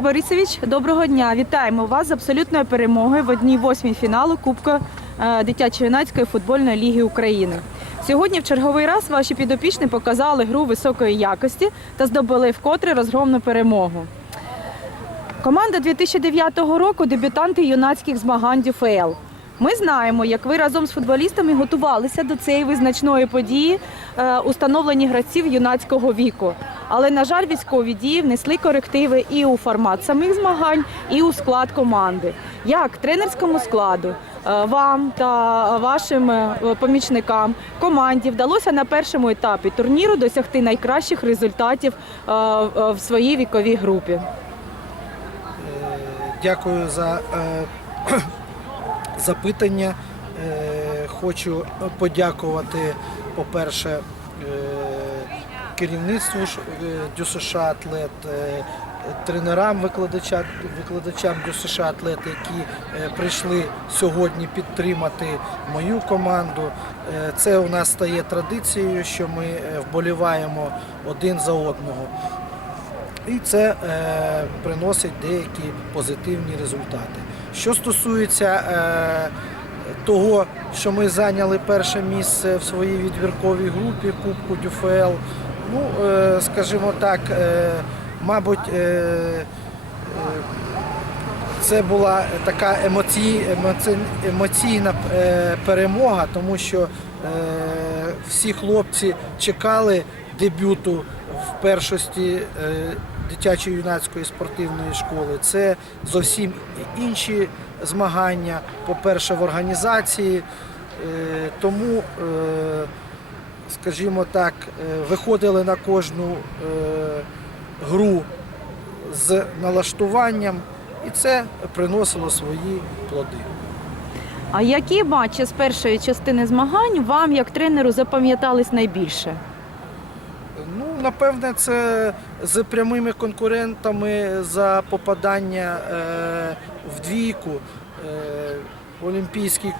Борисович, доброго дня. Вітаємо вас з абсолютною перемогою в одній восьмій фіналу Кубка е, дитячо-юнацької футбольної ліги України. Сьогодні в черговий раз ваші підопічні показали гру високої якості та здобули вкотре розгромну перемогу. Команда 2009 року дебютанти юнацьких змагань ДЮФЛ. Ми знаємо, як ви разом з футболістами готувалися до цієї визначної події е, установлені гравців юнацького віку. Але, на жаль, військові дії внесли корективи і у формат самих змагань, і у склад команди. Як тренерському складу е, вам та вашим е, помічникам команді вдалося на першому етапі турніру досягти найкращих результатів е, в своїй віковій групі? Дякую за запитання. Хочу подякувати, по-перше, керівництву е, ДЮСШ Атлет, е, тренерам, викладачам, викладачам ДЮСШ Атлет, які е, прийшли сьогодні підтримати мою команду. Це у нас стає традицією, що ми вболіваємо один за одного. І це е, приносить деякі позитивні результати. Що стосується е, того, що ми зайняли перше місце в своїй відбірковій групі Кубку ДЮФЛ, ну, е, скажімо так, е, мабуть, е, це була така емоцій, емоційна перемога, тому що всі хлопці чекали дебюту в першості дитячої юнацької спортивної школи. Це зовсім інші змагання, по-перше, в організації. Тому, скажімо так, е, виходили на кожну е, гру з налаштуванням, і це приносило свої плоди. А які матчі з першої частини змагань вам, як тренеру, запам'ятались найбільше? Ну, напевне, це з прямими конкурентами за попадання е, в двійку. Олімпійський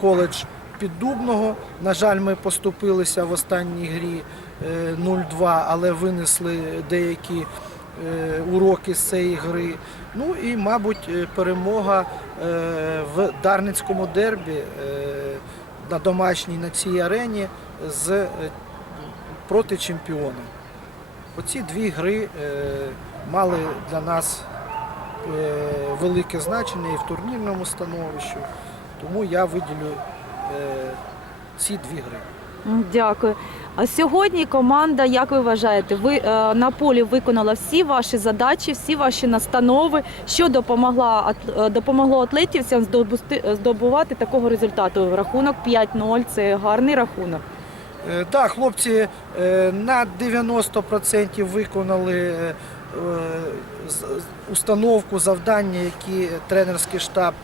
коледж Піддубного. На жаль, ми поступилися в останній грі е, 0-2, але винесли деякі е, уроки з цієї гри. Ну і, мабуть, е, перемога е, в Дарницькому дербі е, на домашній на цій арені з е, проти чемпіона. Оці дві гри е, мали для нас е, велике значення і в турнірному становищі, тому я виділю е, ці дві гри. Дякую. А сьогодні команда, як ви вважаєте, ви е, на полі виконала всі ваші задачі, всі ваші настанови, що допомогла е, допомогло атлетівцям здобусти- здобувати такого результату. Рахунок 5-0 це гарний рахунок. Е, Так, хлопці е, на 90% виконали е, установку, завдання, які тренерський штаб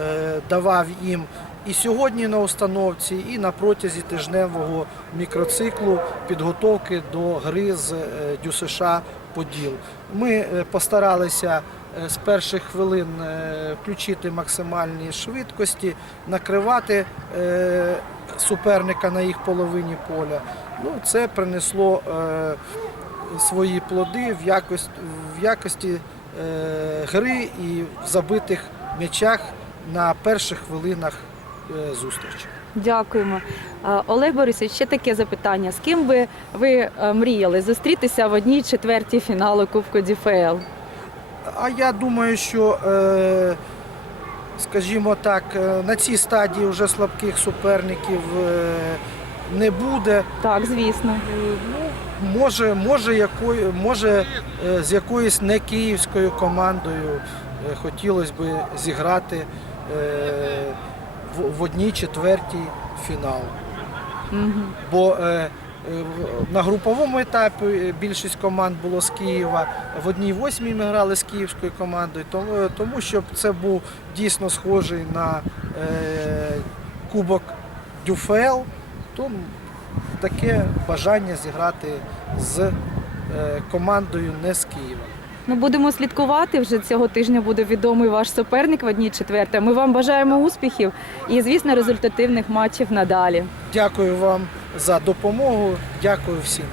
е, давав їм і сьогодні на установці, і на протязі тижневого мікроциклу підготовки до гри з е, ДЮСШ Поділ. Ми е, постаралися е, з перших хвилин включити максимальні швидкості, накривати суперника на їх половині поля. Ну, це принесло свої плоди в якості, в якості гри і в забитих м'ячах на перших хвилинах е, зустрічі. Дякуємо. Е, Олег Борисович, ще таке запитання: з ким би ви е, мріяли зустрітися в одній четвертій фіналу Кубку ДФЛ? А я думаю, що, скажімо так, на цій стадії вже слабких суперників не буде. Так, звісно. Ну, може, може, якої, може з якоюсь не київською командою хотілося б зіграти в, одній четвертій фінал. Мгм. Бо е, е, на груповому етапі е, більшість команд було з Києва. В одній восьмій ми грали з київською командою, тому, тому щоб це був дійсно схожий на е, Кубок Дюфел, то таке бажання зіграти з е, командою не з Києва. Ну, будемо слідкувати. Вже цього тижня буде відомий ваш суперник в одній четвертій. Ми вам бажаємо успіхів і, звісно, результативних матчів надалі. Дякую вам за допомогу. Дякую всім.